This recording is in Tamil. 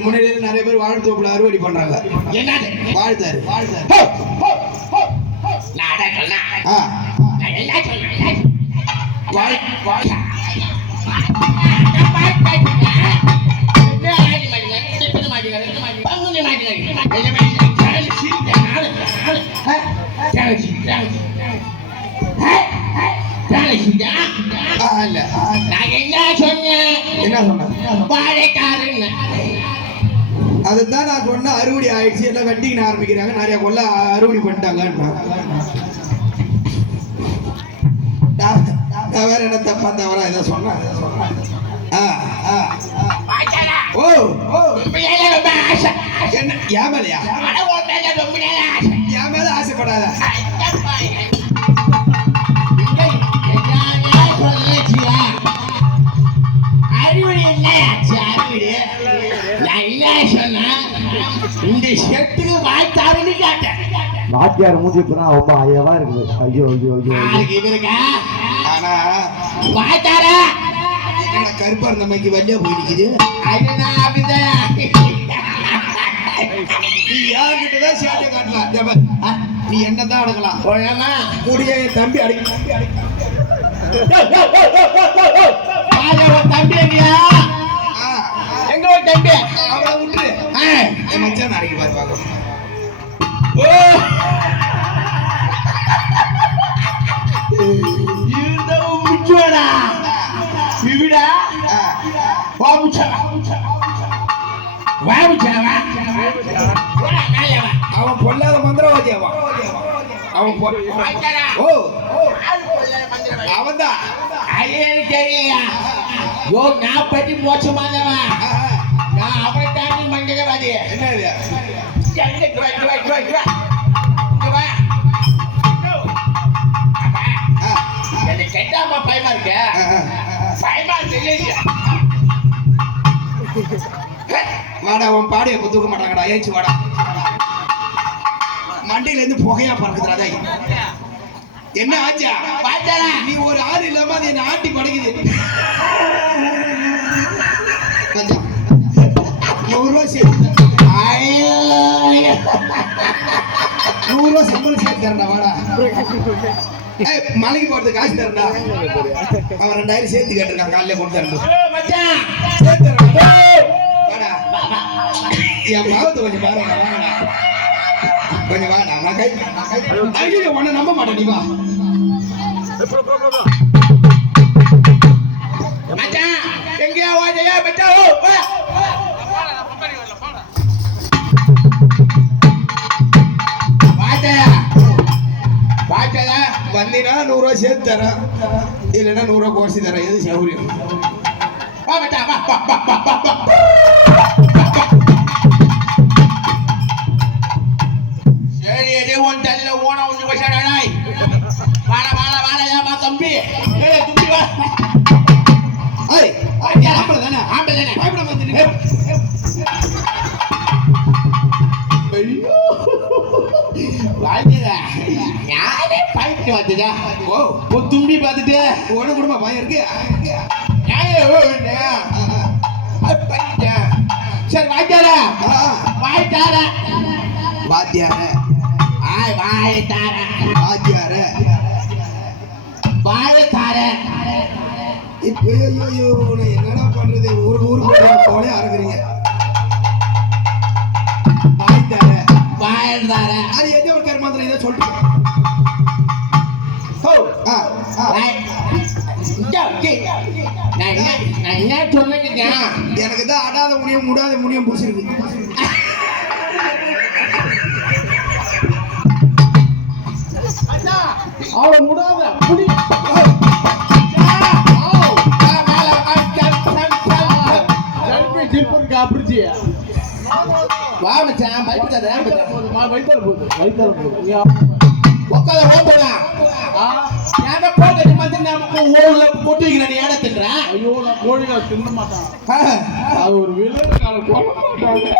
அதுக்கு முன்னாடி நிறைய பேர் வாழ்த்தோப்புல அறுவடை பண்றாங்க. என்னது வாழ்த்தாரு அதுதான் நான் சொன்ன அறுவடை ஆயிடுச்சு எல்லாம் வெட்டிக்கின்னு ஆரம்பிக்கிறாங்க நிறைய கொல்ல அறுவடை பண்ணிட்டாங்க வேற என்ன தப்பா தவறா இதை சொன்ன என்ன என் மேலையா என் மேல ஆசைப்படாத இந்த செட்டுக்கு வாய்த்தாருன்னு கேட்டேன். வாத்தியார் மூஞ்சி போனா ரொம்ப ஐயவா இருக்குது. ஐயோ ஐயோ ஐயோ இருக்கா ஆனா வாய்த்தாரா கருப்பா இருந்த மைக்கு வண்டியா போயிடுக்குது. அப்படிதான் நீ யாருக்கிட்டதான் சேட்டை காட்டலாம். நீ என்னதான் அடக்கலாம் கூடிய தம்பி அடி தம்பி எங்க தம்பி அவளை விட்டு மச்சான் அடக்கி பாரு பாக்க அவன் பொல்லாத மந்திரவாதி அவன் அவன்தான் நான் பத்தி மோசமானவன் நான் அவனை தாண்டி மந்திரவாதி என்ன கெட்டாம பயமா இருக்க பயமா தெரியல வாடா உன் பாடிய தூக்க மாட்டாங்கடா ஏச்சு வாடா மண்டியில இருந்து புகையா பறக்குதுடா என்ன ஆச்சா நீ ஒரு ஆள் இல்லாம அது என்ன ஆட்டி படைக்குது 100 ரூபாய் சேர்த்து 100 ரூபாய் சம்பளம் சேர்த்து தரண்டா வாடா மலைக்கு போறது காசு தரண்டா அவன் 2000 சேர்த்து கேட்டிருக்கான் காலையில கொண்டு தரணும் என் பாவத்தை கொஞ்சம் பாருங்க வாங்கடா கொஞ்சம் வாடா நான் கை உன்னை நம்ப மாட்டேன் நீ வா எங்கேயா வாஜையா பச்சா வந்தீங்கன்னா 100 ரூபாய் சேர்த்து தரேன் இல்லைன்னா 100 ரூபாய் கோர்சி தரேன் எது சௌரியம் சரி எதே ஒன் தள்ளில ஓன ஒன்று பசாடாய் வாடா தம்பி தும்பி வா ஆம்பளை தானே பயப்பட மாட்டேன் யாரே பைக்கு வந்துதா ஓ தும்பி பார்த்துட்டு உன குடும்ப பயம் இருக்கு சரி வாய்த்தார வாத்தியார இப்ப என்னடா பண்றது ஊருக்கு போலே அறக்குறீங்க வாய்த்தார அது என்ன ஒரு கருமாந்திரம் இதை சொல்லிட்டு எனக்கு தான் அடாத முடியும் முடாத முடியும் பூசிருக்கு அவன் முடாத அப்படி வா மச்சான் பயப்படாத வைத்தால போகுது உட்கார ஓப்படா நான் போட்டு வந்து நமக்கு ஓடுல போட்டு வைக்கிறேன் ஏட தின்றேன் ஐயோ நான் கோழிகளை தின்ன மாட்டான் அது ஒரு வில்லு